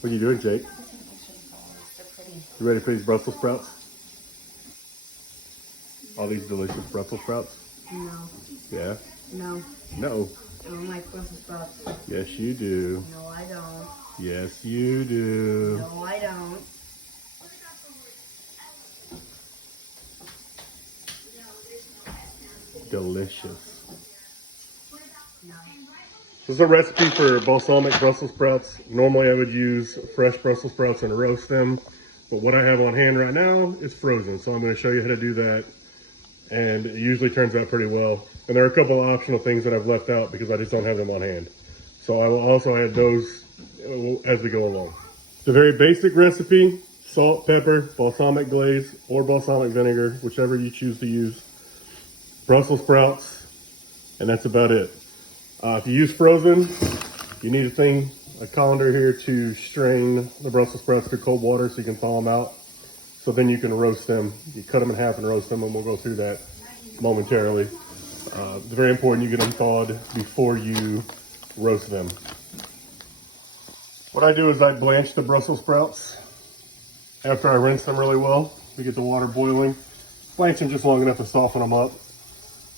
What are you doing, Jake? You ready for these Brussels sprouts? All these delicious Brussels sprouts? No. Yeah? No. No. I don't like Brussels sprouts. Yes, you do. No, I don't. Yes, you do. No, I don't. Delicious. No. This is a recipe for balsamic Brussels sprouts. Normally I would use fresh Brussels sprouts and roast them, but what I have on hand right now is frozen. So I'm going to show you how to do that, and it usually turns out pretty well. And there are a couple of optional things that I've left out because I just don't have them on hand. So I will also add those as we go along. The very basic recipe: salt, pepper, balsamic glaze, or balsamic vinegar, whichever you choose to use, Brussels sprouts, and that's about it. If you use frozen, you need a colander here to strain the Brussels sprouts through cold water so you can thaw them out. So then you can roast them. You cut them in half and roast them, and we'll go through that momentarily. It's very important you get them thawed before you roast them. What I do is I blanch the Brussels sprouts after I rinse them really well to get the water boiling. Blanch them just long enough to soften them up.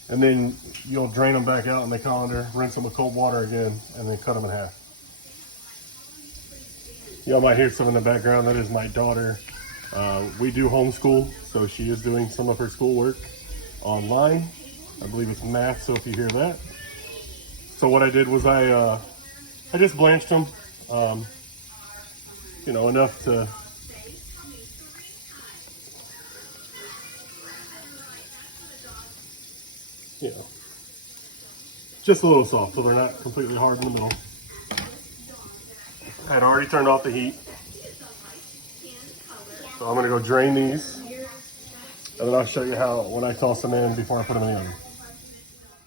And then you'll drain them back out in the colander, rinse them with cold water again, and then cut them in half. Y'all might hear some in the background. That is my daughter. We do homeschool, so she is doing some of her schoolwork online. I believe it's math, so if you hear that. So what I did was I just blanched them, you know, enough to just a little soft, so they're not completely hard in the middle. I had already turned off the heat, so I'm gonna go drain these, and then I'll show you how when I toss them in before I put them in the oven.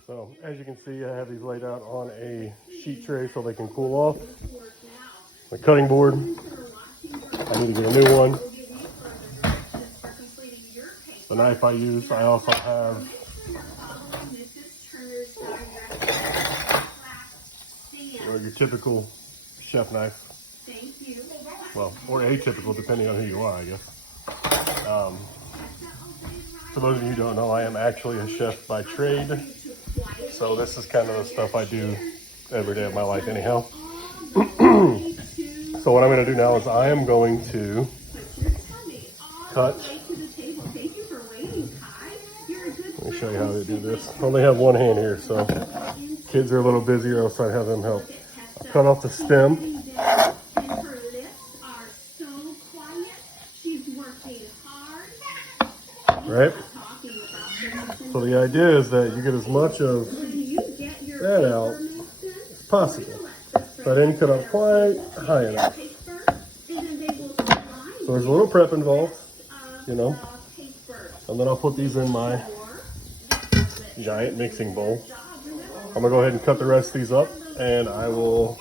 So as you can see, I have these laid out on a sheet tray so they can cool off. My cutting board, I need to get a new one. The knife I use, I also have your typical chef knife. Well, or atypical, depending on who you are, I guess. For those of you who don't know, I am actually a chef by trade. So this is kind of the stuff I do every day of my life anyhow. So what I'm going to do now is I am going to cut. Let me show you how to do this. I only have one hand here, so kids are a little busy, or else I'd have them help. I'll cut off the stem. Right? So the idea is that you get as much of that out as possible. So I didn't cut up quite high enough. So there's a little prep involved, you know. And then I'll put these in my giant mixing bowl. I'm gonna go ahead and cut the rest of these up, and I will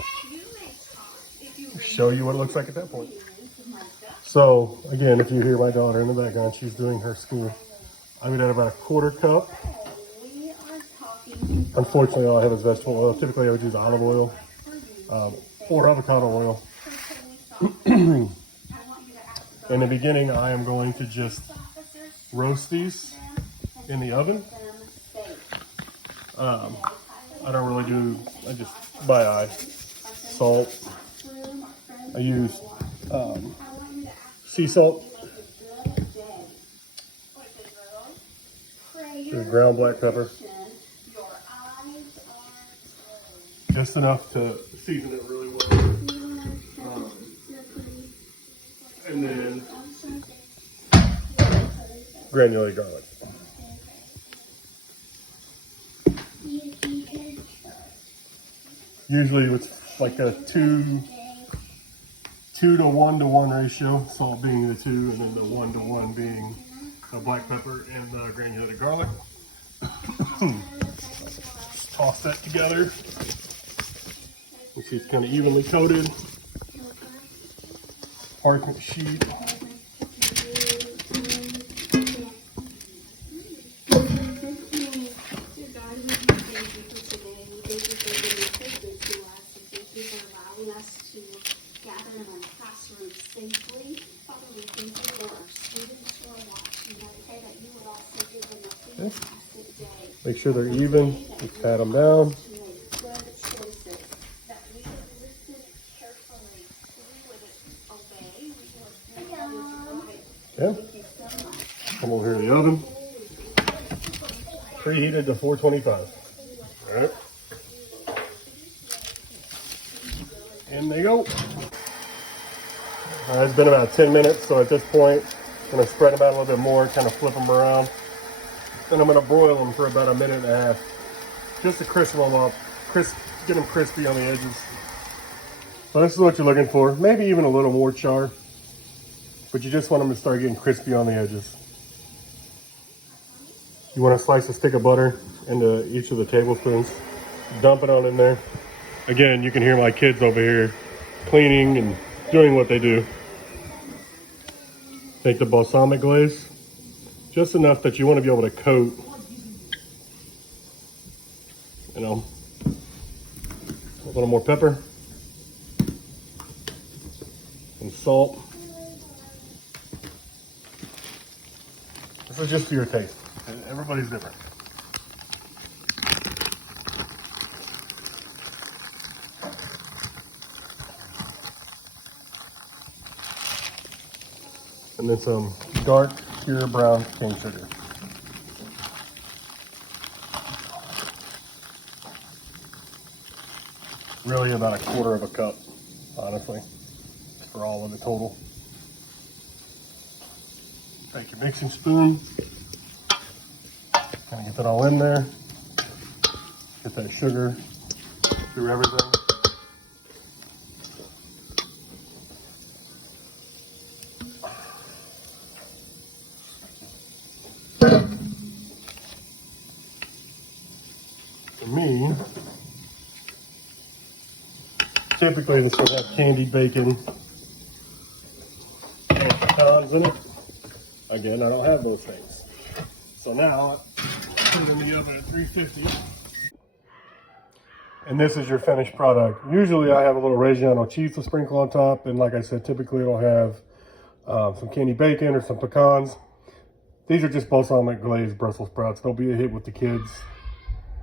show you what it looks like at that point. So again, if you hear my daughter in the background, she's doing her school. I'm gonna add about 1/4 cup. Unfortunately, all I have is vegetable oil. Typically, I would use olive oil or avocado oil. In the beginning, I am going to just roast these in the oven. I don't really do, I just by eye. Salt. I use sea salt. Just ground black pepper. Just enough to season it really well. And then granulated garlic. Usually it's like a 2 to 1 ratio, salt being the 2, and then the 1 to 1 being the black pepper and the granulated garlic. Just toss that together. You see it's kind of evenly coated. Parchment sheet. Make sure they're even. Just pat them down. Okay. Come over here to the oven. Preheated to 425. All right. And they go. All right, it's been about 10 minutes, so at this point, I'm gonna spread them out a little bit more, kind of flip them around. Then I'm gonna broil them for about a minute and a half, just to crisp them up, get them crispy on the edges. So this is what you're looking for. Maybe even a little more char, but you just want them to start getting crispy on the edges. You want to slice a stick of butter into each of the tablespoons, dump it on in there. Again, you can hear my kids over here cleaning and doing what they do. Take the balsamic glaze, just enough that you want to be able to coat, you know, a little more pepper, some salt. This is just to your taste. Everybody's different. And then some dark, pure brown cane sugar. Really about a quarter of a cup, honestly, for all of the total. Take your mixing spoon, kind of get that all in there. Get that sugar through everything. For me, typically this will have candied bacon and pecans in it. Again, I don't have those things. So now, put it in the oven at 350. And this is your finished product. Usually I have a little Reggiano cheese to sprinkle on top. And like I said, typically it'll have some candied bacon or some pecans. These are just balsamic glazed Brussels sprouts. They'll be a hit with the kids.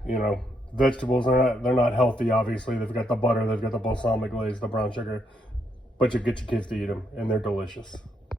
You know, vegetables, they're not healthy, obviously. They've got the butter, they've got the balsamic glaze, the brown sugar. But you get your kids to eat them, and they're delicious.